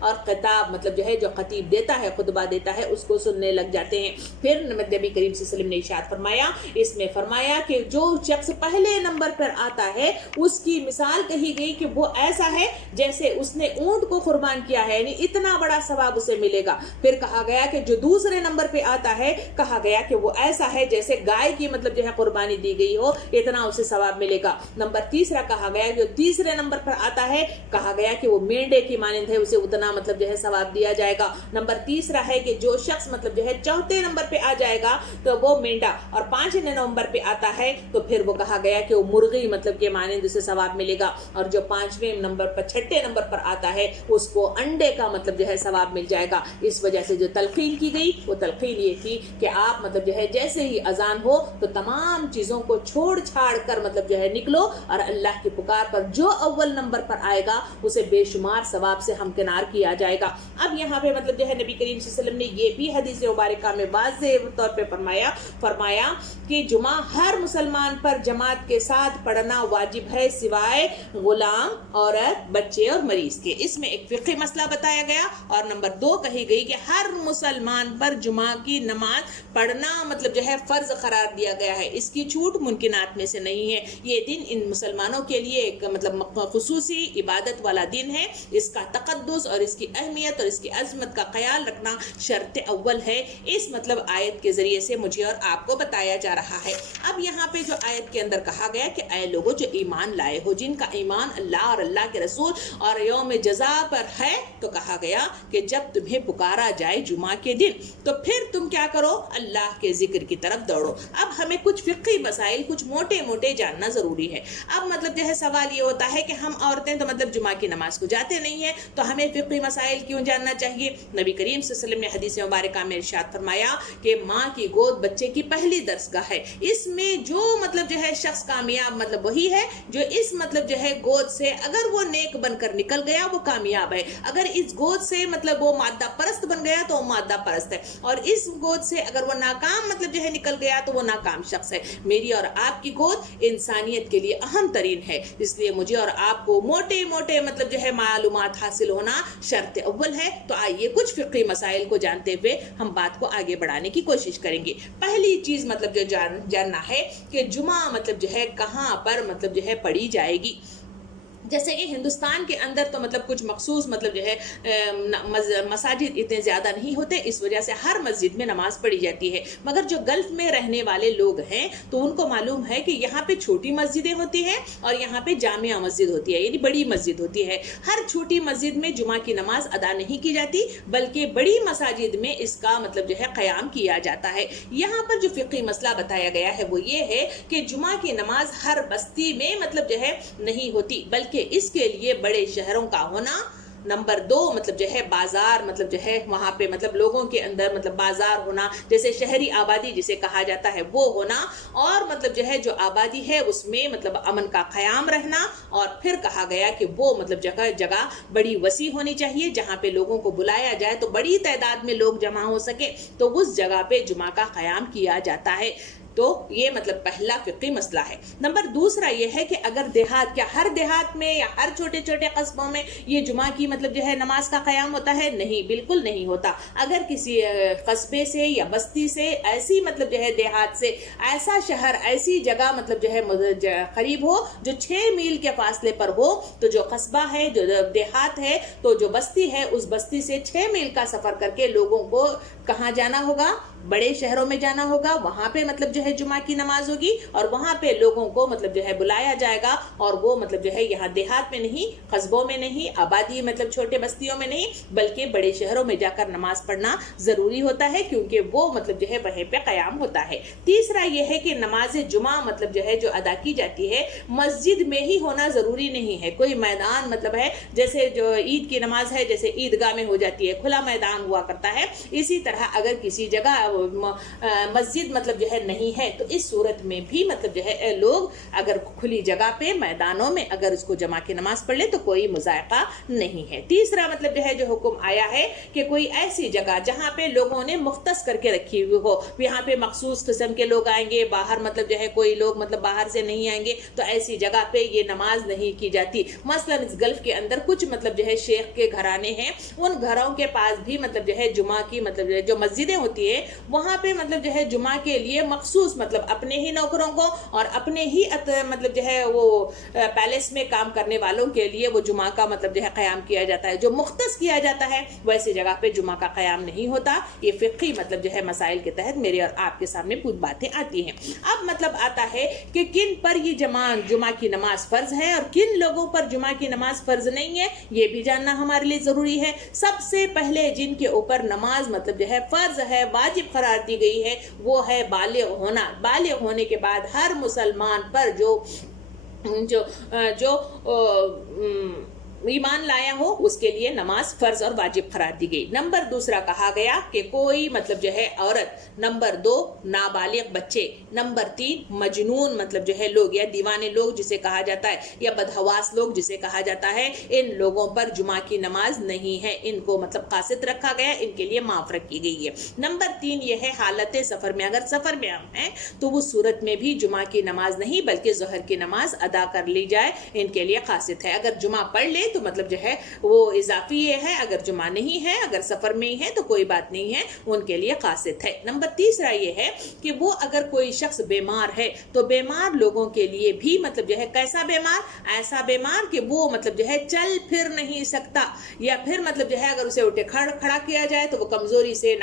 اور خطاب مطلب جو ہے جو خطیب دیتا ہے خطبہ دیتا ہے اس کو سننے لگ جاتے ہیں. پھر نبی کریم صلی اللہ علیہ وسلم نے ارشاد فرمایا, اس میں فرمایا کہ جو شخص پہلے نمبر پر آتا ہے اس کی مثال کہی گئی کہ وہ ایسا ہے جیسے اس نے اونٹ کو قربان کیا ہے, یعنی اتنا بڑا ثواب اسے ملے گا. پھر کہا گیا کہ جو دوسرے نمبر پہ آتا ہے کہا گیا کہ وہ ایسا ہے جیسے گائے کی مطلب جو ہے قربانی دی گئی ہو, اتنا اسے ثواب ملے گا. نمبر تیسرا کہا گیا جو تیسرے نمبر پر آتا ہے کہا گیا کہ وہ مینڈے کی مانند ہے, اسے اتنا مطلب جو ہے ثواب دیا جائے گا. نمبر تیسرا ہے کہ جو شخص مطلب جو ہے چوتھے نمبر پہ آ جائے گا تو وہ مینڈا, اور پانچویں نمبر پہ آتا ہے تو پھر وہ کہا گیا کہ وہ مرغی مطلب کے مانند اسے ثواب ملے گا, اور جو پانچویں نمبر پر چھٹے نمبر پر آتا ہے اس کو انڈے کا مطلب جو ہے ثواب مل جائے گا. اس وجہ سے جو تلقین کی گئی وہ تلقین یہ تھی کہ آپ مطلب جو ہے جیسے ہی اذان ہو تو تمام چیزوں کو چھوڑ چھاڑ کر مطلب جو ہے نکلو اور اللہ کی پکار پر جو اول نمبر پر آئے گا اسے بے شمار ثواب سے ہمکنار کیا جائے گا. اب یہاں پہ مطلب جو ہے نبی کریم صلی اللہ علیہ وسلم نے یہ بھی حدیث مبارکہ میں واضح طور پہ فرمایا کہ جمعہ ہر مسلمان پر جماعت کے ساتھ پڑھنا واجب ہے سوائے غلام, عورت, بچے اور مریض کے. اس میں ایک فقہی مسئلہ بتایا گیا. اور نمبر 2 کہی گئی کہ ہر مسلمان پر جمعہ کی نماز پڑھنا مطلب جو ہے فرض قرار دیا گیا ہے, اس کی چھوٹ ممکنات میں سے نہیں ہے. یہ دن ان مسلمانوں کے لیے ایک مطلب خصوصی عبادت والا دن ہے. اس کا تقدس اور اس کی اہمیت اور اس کی عظمت کا خیال رکھنا شرط اول ہے. اس مطلب آیت کے ذریعے سے مجھے اور آپ کو بتایا جا رہا ہے. اب یہاں پہ جو آیت کے اندر کہا گیا کہ اے لوگوں جو ایمان لائے ہو, جن کا ایمان اللہ اور اللہ کے رسول اور یوم جزا پر ہے, تو کہا گیا کہ جب تمہیں پکارا جائے جمعہ کے دن تو پھر تم کیا کرو, اللہ کے ذکر کی طرف دوڑو. اب ہمیں کچھ فقہی مسائل کچھ موٹے موٹے جاننا ضروری ہے. اب مطلب جو ہے سوال یہ ہوتا ہے کہ ہم عورتیں تو مطلب جمعہ کی نماز کو جاتے نہیں ہیں, تو ہمیں فقہی مسائل کیوں جاننا چاہیے؟ نبی کریم صلی اللہ علیہ وسلم نے حدیث مبارکہ میں ارشاد فرمایا کہ ماں کی گود بچے کی پہلی درسگاہ ہے. اس میں جو مطلب جو ہے شخص کامیاب مطلب وہی ہے جو اس مطلب جو ہے گود سے اگر وہ نیک بن کر نکل گیا وہ کامیاب ہے, اگر اس گود سے مطلب وہ مادہ پرست بن گیا تو وہ مادہ پرست ہے, اور اس گود سے اگر وہ ناکام مطلب جو ہے نکل گیا تو وہ ناکام شخص ہے. میری اور آپ کی گود انسانیت کے لیے اہم ترین ہے, اس لیے مجھے اور آپ کو موٹے موٹے مطلب جو ہے معلومات حاصل ہونا شرط اول ہے. تو آئیے کچھ فقہی مسائل کو جانتے ہوئے ہم بات کو آگے بڑھانے کی کوشش کریں گے. پہلی چیز مطلب جو جاننا ہے کہ جمعہ مطلب جو ہے کہاں پر مطلب جو ہے پڑھی جائے گی. جیسے کہ ہندوستان کے اندر تو مطلب کچھ مخصوص مطلب جو ہے مساجد اتنے زیادہ نہیں ہوتے, اس وجہ سے ہر مسجد میں نماز پڑھی جاتی ہے. مگر جو گلف میں رہنے والے لوگ ہیں تو ان کو معلوم ہے کہ یہاں پہ چھوٹی مسجدیں ہوتی ہیں اور یہاں پہ جامعہ مسجد ہوتی ہے, یعنی بڑی مسجد ہوتی ہے. ہر چھوٹی مسجد میں جمعہ کی نماز ادا نہیں کی جاتی, بلکہ بڑی مساجد میں اس کا مطلب جو ہے قیام کیا جاتا ہے. یہاں پر جو فقہی مسئلہ بتایا گیا ہے وہ یہ ہے کہ جمعہ کی نماز ہر بستی میں مطلب جو ہے نہیں ہوتی, بلکہ اس کے لیے بڑے شہروں کا ہونا. نمبر 2 مطلب جو ہے بازار مطلب جو ہے وہاں پہ مطلب لوگوں کے اندر مطلب بازار ہونا, جیسے شہری آبادی جسے کہا جاتا ہے وہ ہونا, اور مطلب جو ہے جو آبادی ہے اس میں مطلب امن کا قیام رہنا. اور پھر کہا گیا کہ وہ مطلب جگہ بڑی وسیع ہونی چاہیے جہاں پہ لوگوں کو بلایا جائے تو بڑی تعداد میں لوگ جمع ہو سکے, تو اس جگہ پہ جمعہ کا قیام کیا جاتا ہے. تو یہ مطلب پہلا فقہی مسئلہ ہے. نمبر 2 یہ ہے کہ اگر کیا ہر دیہات میں یا ہر چھوٹے چھوٹے قصبوں میں یہ جمعہ کی مطلب جو ہے نماز کا قیام ہوتا ہے؟ نہیں, بالکل نہیں ہوتا. اگر کسی قصبے سے یا بستی سے ایسی مطلب جو ہے دیہات سے ایسا شہر ایسی جگہ مطلب جو ہے قریب ہو جو 6 میل کے فاصلے پر ہو, تو جو قصبہ ہے جو دیہات ہے تو جو بستی ہے اس بستی سے 6 میل کا سفر کر کے لوگوں کو کہاں جانا ہوگا؟ بڑے شہروں میں جانا ہوگا. وہاں پہ مطلب جو ہے جمعہ کی نماز ہوگی اور وہاں پہ لوگوں کو مطلب جو ہے بلایا جائے گا, اور وہ مطلب جو ہے یہاں دیہات میں نہیں, قصبوں میں نہیں, آبادی مطلب چھوٹے بستیوں میں نہیں, بلکہ بڑے شہروں میں جا کر نماز پڑھنا ضروری ہوتا ہے, کیونکہ وہ مطلب جو ہے وہیں پہ قیام ہوتا ہے. تیسرا یہ ہے کہ نماز جمعہ مطلب جو ہے جو ادا کی جاتی ہے مسجد میں ہی ہونا ضروری نہیں ہے. کوئی میدان مطلب ہے جیسے جو عید کی نماز ہے جیسے عیدگاہ میں ہو جاتی ہے, کھلا میدان ہوا کرتا ہے, اسی طرح طرح اگر کسی جگہ مسجد مطلب جو ہے نہیں ہے تو اس صورت میں بھی مطلب جو ہے لوگ اگر کھلی جگہ پہ میدانوں میں اگر اس کو جمع کے نماز پڑھ لے تو کوئی مذائقہ نہیں ہے۔ تیسرا مطلب جو ہے جو حکم آیا ہے کہ کوئی ایسی جگہ جہاں پہ لوگوں نے مختص کر کے رکھی ہوئی ہو، یہاں پہ مخصوص قسم کے لوگ آئیں گے، باہر مطلب جو ہے کوئی لوگ مطلب باہر سے نہیں آئیں گے، تو ایسی جگہ پہ یہ نماز نہیں کی جاتی۔ مثلا اس گلف کے اندر کچھ مطلب جو ہے شیخ کے گھرانے ہیں، ان گھروں کے پاس بھی مطلب جو ہے جمعہ کی مطلب جو مسجدیں ہوتی ہیں وہاں پہ مطلب جو ہے جمعہ کے لیے مخصوص مطلب اپنے ہی نوکروں کو اور اپنے ہی مطلب جو ہے وہ پیلس میں کام کرنے والوں کے لیے وہ جمعہ کا مطلب جو ہے قیام کیا جاتا ہے۔ جو مختص کیا جاتا ہے ویسی جگہ پہ جمعہ کا قیام نہیں ہوتا۔ یہ فقہی مطلب جو ہے مسائل کے تحت میرے اور آپ کے سامنے کچھ باتیں آتی ہیں۔ اب مطلب آتا ہے کہ کن پر یہ جمعہ کی نماز فرض ہے اور کن لوگوں پر جمعہ کی نماز فرض نہیں ہے، یہ بھی جاننا ہمارے لیے ضروری ہے۔ سب سے پہلے جن کے اوپر نماز مطلب جو ہے فرض ہے، واجب قرار دی گئی ہے، وہ ہے بالغ ہونا۔ بالغ ہونے کے بعد ہر مسلمان پر جو ایمان لایا ہو اس کے لیے نماز فرض اور واجب قرار دی گئی۔ نمبر دوسرا کہا گیا کہ کوئی مطلب جو ہے عورت، نمبر 2 نابالغ بچے، نمبر 3 مجنون مطلب جو ہے لوگ یا دیوانے لوگ جسے کہا جاتا ہے یا بدحواس لوگ جسے کہا جاتا ہے، ان لوگوں پر جمعہ کی نماز نہیں ہے، ان کو مطلب قاصد رکھا گیا، ان کے لیے معاف رکھی گئی ہے۔ نمبر 3 یہ ہے حالت سفر میں، اگر سفر میں ہم ہیں تو اس صورت میں بھی جمعہ کی نماز نہیں بلکہ ظہر کی نماز ادا کر لی جائے، ان کے لیے قاصد ہے۔ اگر جمعہ پڑھ لے تو مطلب جو ہے وہ اضافی یہ ہے، اگر جمعہ نہیں ہے، اگر سفر میں ہی ہے تو کوئی بات نہیں ہے، ان کے لیے قاصد ہے۔ نمبر تیسرا یہ ہے کہ وہ اگر کوئی شخص بیمار ہے تو بیمار لوگوں کے لیے بھی مطلب جو ہے کیسا بیمار، ایسا بیمار کہ وہ مطلب جو ہے چل پھر نہیں سکتا، یا پھر مطلب جو ہے اگر اسے اٹھے کھڑا کیا جائے تو وہ کمزوری سے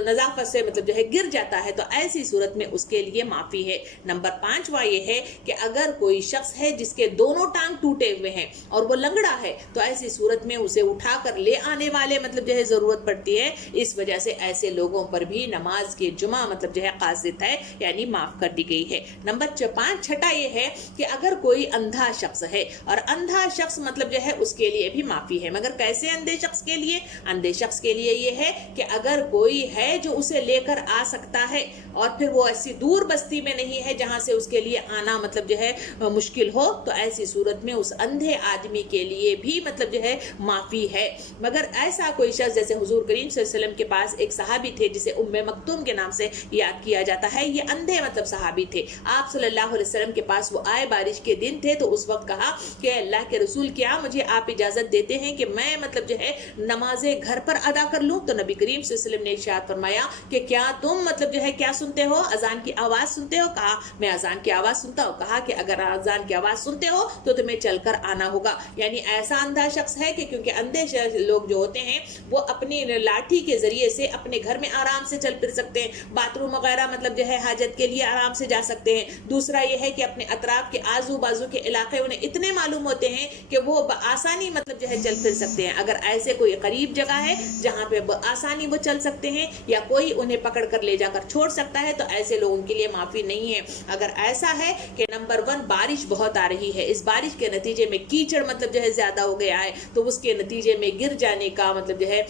نظافت سے مطلب جو ہے گر جاتا ہے، تو ایسی صورت میں اس کے لیے معافی ہے۔ نمبر 5واں یہ ہے کہ اگر کوئی شخص ہے جس کے دونوں ٹانگ ٹوٹے ہوئے ہیں اور وہ لنگڑا ہے تو ایسی صورت میں اسے اٹھا کر لے آنے والے مطلب جو ہے ضرورت پڑتی ہے، اس وجہ سے ایسے لوگوں پر بھی نماز کے جمعہ مطلب جو ہے قاصد ہے، یعنی معاف کر دی گئی ہے۔ نمبر 6 یہ ہے کہ اگر کوئی اندھا شخص ہے اور اندھا شخص مطلب جو ہے اس کے لیے بھی معافی ہے، مگر کیسے اندھے شخص کے لیے؟ اندھے شخص کے لیے یہ ہے کہ اگر کوئی ہے جو اسے لے کر آ سکتا ہے اور پھر وہ ایسی دور بستی میں نہیں ہے جہاں سے اس کے لیے آنا مطلب جو ہے مشکل ہو، تو ایسی صورت میں اس اندھے آدمی کے لیے بھی مطلب جو ہے معافی ہے۔ مگر ایسا کوئی شخص، جیسے حضور کریم صلی اللہ علیہ وسلم کے پاس ایک صحابی تھے جسے ام مکتوم کے نام سے یاد کیا جاتا ہے، یہ اندھے مطلب صحابی تھے۔ آپ صلی اللہ علیہ وسلم کے پاس وہ آئے، بارش کے دن تھے، تو اس وقت کہا کہ اللہ کے رسول کیا مجھے آپ اجازت دیتے ہیں کہ میں مطلب جو ہے نمازیں گھر پر ادا کر لوں؟ تو نبی کریم صلی اللہ علیہ وسلم نے ارشاد فرمایا کہ کیا تم مطلب جو ہے کیا سنتے ہو؟ اذان کی آواز سنتے ہو؟ کہا میں اذان کی آواز سنتا ہوں۔ کہا کہ اگر اذان کی آواز سنتے ہو تو تمہیں چل کر آنا ہوگا۔ یعنی ایسا اندھا شخص ہے کہ کیونکہ اندھے لوگ جو ہوتے ہیں وہ اپنی لاٹھی کے ذریعے سے اپنے گھر میں آرام سے چل پھر سکتے ہیں، باتھ روم وغیرہ مطلب جو ہے حاجت کے لیے آرام سے جا سکتے ہیں۔ دوسرا یہ ہے کہ اپنے اطراف کے آزو بازو کے علاقے انہیں اتنے معلوم ہوتے ہیں کہ وہ بآسانی مطلب جو ہے چل پھر سکتے ہیں۔ اگر ایسے کوئی قریب جگہ ہے جہاں پہ بآسانی وہ چل سکتے ہیں یا کوئی انہیں پکڑ کر لے جا کر چھوڑ سکتا ہے، تو ایسے لوگوں کے لیے معافی نہیں ہے۔ اگر ایسا ہے کہ نمبر 1 بارش بہت آ رہی ہے، اس بارش کے نتیجے میں کیچڑ مطلب جو ہے زیادہ ہو گیا ہے، تو اس کے نتیجے میں گر جانے کا مطلب جو ہے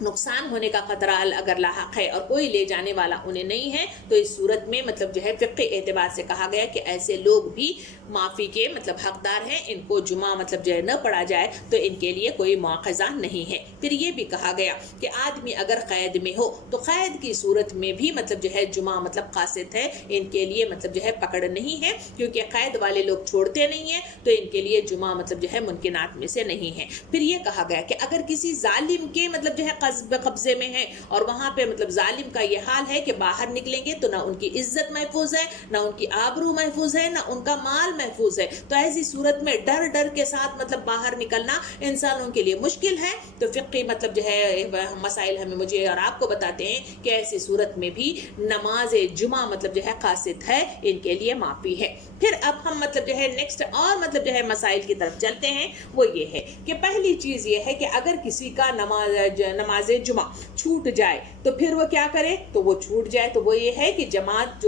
نقصان ہونے کا خطرہ اگر لاحق ہے اور کوئی لے جانے والا انہیں نہیں ہے، تو اس صورت میں مطلب جو ہے فقہی اعتبار سے کہا گیا کہ ایسے لوگ بھی معافی کے مطلب حقدار ہیں، ان کو جمعہ مطلب جو ہے نہ پڑھا جائے تو ان کے لیے کوئی مواخذہ نہیں ہے۔ پھر یہ بھی کہا گیا کہ آدمی اگر قید میں ہو تو قید کی صورت میں بھی مطلب جو ہے جمعہ مطلب قاصد ہے، ان کے لیے مطلب جو ہے پکڑ نہیں ہے، کیونکہ قید والے لوگ چھوڑتے نہیں ہیں، تو ان کے لیے جمعہ مطلب جو ہے ممکنات میں سے نہیں ہے۔ پھر یہ کہا گیا کہ اگر کسی ظالم کے مطلب جو ہے قبضے میں ہے اور وہاں پہ مطلب ظالم کا یہ حال ہے کہ باہر نکلیں گے تو نہ ان کی عزت محفوظ ہے، نہ ان کی آبرو محفوظ ہے، نہ ان کا مال محفوظ ہے، تو ایسی صورت میں ڈر کے ساتھ مطلب باہر نکلنا انسانوں کے لیے مشکل ہے۔ تو فقہی مطلب جو ہے مسائل مجھے اور آپ کو بتاتے ہیں کہ ایسی صورت میں بھی نماز جمعہ مطلب جو ہے قاصد ہے، ان کے لیے معافی ہے۔ پھر اب ہم مطلب جو ہے نیکسٹ اور مطلب جو ہے مسائل کی طرف چلتے ہیں. وہ یہ ہے کہ پہلی چیز یہ ہے کہ اگر کسی کا نماز جمعہ چھوٹ جائے تو پھر وہ کیا کرے, تو وہ چھوٹ جائے تو وہ یہ ہے کہ جماعت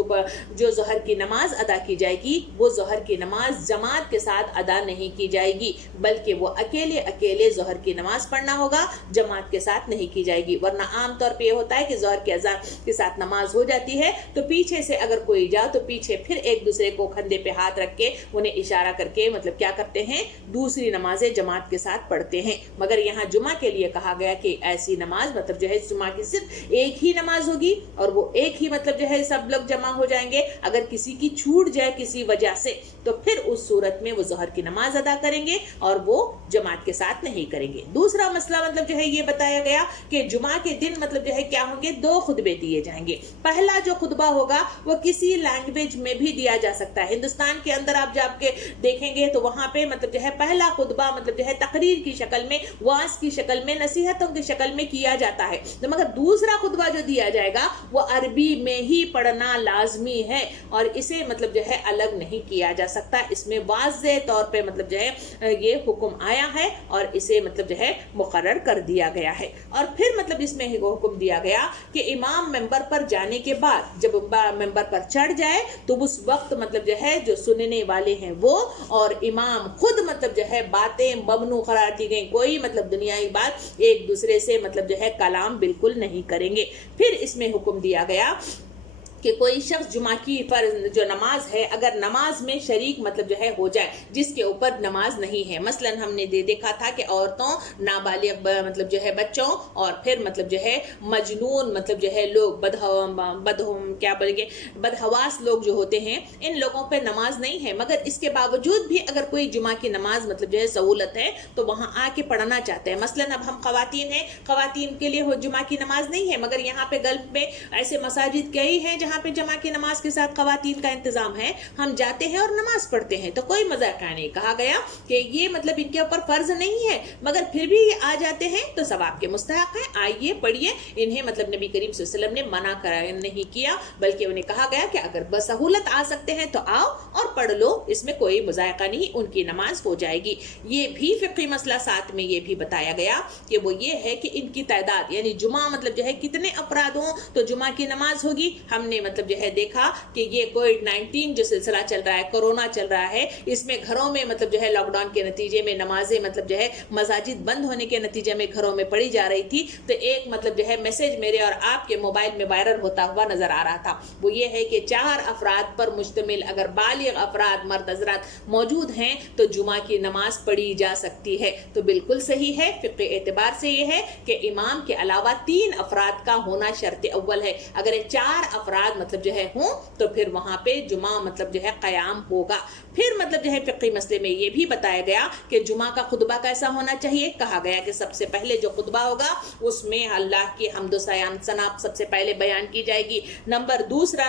جو ظہر کی نماز ادا کی جائے گی وہ ظہر کی نماز جماعت کے ساتھ ادا نہیں کی جائے گی, بلکہ وہ اکیلے ظہر کی نماز پڑھنا ہوگا, جماعت کے ساتھ نہیں کی جائے گی. ورنہ عام طور پہ یہ ہوتا ہے کہ ظہر کی اذان کے ساتھ نماز ہو جاتی ہے تو پیچھے سے اگر کوئی جا تو پیچھے پھر ایک دوسرے کو کندھے پہ ہاتھ رکھ کے انہیں اشارہ کر کے مطلب کیا کرتے ہیں, دوسری نمازیں جماعت کے ساتھ پڑھتے ہیں. مگر یہاں جمعہ کے لیے کہا گیا کہ ایسی نماز مطلب جو ہے جمعہ کی صرف ایک ہی نماز ہوگی اور وہ ایک ہی مطلب جو ہے سب لوگ جمع ہو جائیں گے. اگر کسی کی چھوٹ جائے کسی وجہ سے تو پھر اس صورت میں وہ ظہر کی نماز ادا کریں گے اور وہ جماعت کے ساتھ نہیں کریں گے. دوسرا مسئلہ مطلب جو ہے یہ بتایا گیا کہ جمعہ کے دن مطلب جو ہے کیا ہوں گے, 2 خطبے دیے جائیں گے. پہلا جو خطبہ ہوگا وہ کسی لینگویج میں بھی دیا جا سکتا ہے. ہندوستان کے اندر آپ جب کے دیکھیں گے تو وہاں پہ مطلب جو ہے پہلا خطبہ مطلب جو ہے تقریر کی شکل میں, وعظ کی شکل میں, نصیحتوں کی شکل میں کیا جاتا ہے. تو مگر دوسرا خطبہ جو دیا جائے گا وہ عربی میں ہی پڑھنا لازمی ہے اور اسے مطلب جو ہے الگ نہیں کیا جا سکتا. اس میں واضح طور پہ مطلب جو ہے یہ حکم آیا ہے اور اسے مطلب جو ہے مقرر کر دیا گیا ہے. اور پھر مطلب اس میں حکم دیا گیا کہ امام ممبر پر جانے کے بعد جب ممبر پر چڑھ جائے تو اس وقت مطلب جو ہے جو سننے والے ہیں وہ اور امام خود مطلب جو ہے باتیں ممنوع قرار دی گئیں, کوئی مطلب دنیائی بات ایک دوسرے سے مطلب جو ہے کلام بالکل نہیں کریں گے. پھر اس میں حکم دیا گیا کہ کوئی شخص جمعہ کی فرض جو نماز ہے اگر نماز میں شریک مطلب جو ہے ہو جائے جس کے اوپر نماز نہیں ہے, مثلا ہم نے دیکھا تھا کہ عورتوں, نابالغ مطلب جو ہے بچوں اور پھر مطلب جو ہے مجنون مطلب جو ہے لوگ بدحواس لوگ جو ہوتے ہیں ان لوگوں پہ نماز نہیں ہے. مگر اس کے باوجود بھی اگر کوئی جمعہ کی نماز مطلب جو ہے سہولت ہے تو وہاں آ کے پڑھنا چاہتے ہیں. مثلا اب ہم خواتین ہیں, خواتین کے لیے جمعہ کی نماز نہیں ہے, مگر یہاں پہ گلف میں ایسے مساجد کئی ہیں جہاں پہ جمعہ کی نماز کے ساتھ خواتین کا انتظام ہے, ہم جاتے ہیں اور نماز پڑھتے ہیں. تو کوئی مذاق نہیں, کہا گیا کہ یہ مطلب ان کے اوپر فرض نہیں ہے مگر پھر بھی یہ آ جاتے ہیں تو ثواب کے مستحق ہیں, آئیے پڑھیے. انہیں مطلب نبی کریم صلی اللہ علیہ وسلم نے منع نہیں کیا بلکہ انہیں کہا گیا کہ اگر بسہولت آ سکتے ہیں تو آؤ اور پڑھ لو, اس میں کوئی مذائقہ نہیں, ان کی نماز ہو جائے گی. یہ بھی فقہی مسئلہ ساتھ میں یہ بھی بتایا گیا کہ وہ یہ ہے کہ ان کی تعداد یعنی جمعہ مطلب جو ہے کتنے افراد ہوں تو جمعہ کی نماز ہوگی. ہم نے مطلب جو ہے دیکھا کہ یہ کووڈ-19 جو سلسلہ چل رہا ہے, کورونا چل رہا ہے, اس میں گھروں میں مطلب جو ہے لاک ڈاؤن کے نتیجے میں نمازیں مطلب جو ہے مساجد بند ہونے کے نتیجے میں گھروں میں پڑھی جا رہی تھی. تو ایک مطلب جو ہے میسج میرے اور آپ کے موبائل میں وائرل ہوتا ہوا نظر آ رہا تھا. وہ یہ ہے کہ 4 افراد پر مشتمل اگر بالغ افراد مرد حضرات موجود ہیں تو جمعہ کی نماز پڑھی جا سکتی ہے. تو بالکل صحیح ہے, فقہ اعتبار سے یہ ہے کہ امام کے علاوہ 3 افراد کا ہونا شرط اول ہے. اگر 4 افراد مطلب جو ہے ہوں تو پھر وہاں پہ جمعہ مطلب جو ہے قیام ہوگا. پھر مطلب جو ہے فقہی مسئلے میں یہ بھی بتایا گیا کہ جمعہ کا خطبہ کیسا ہونا چاہیے. کہا گیا کہ سب سے پہلے جو خطبہ ہوگا اس میں اللہ کی حمد و ثنا سب سے پہلے بیان کی جائے گی. نمبر دوسرا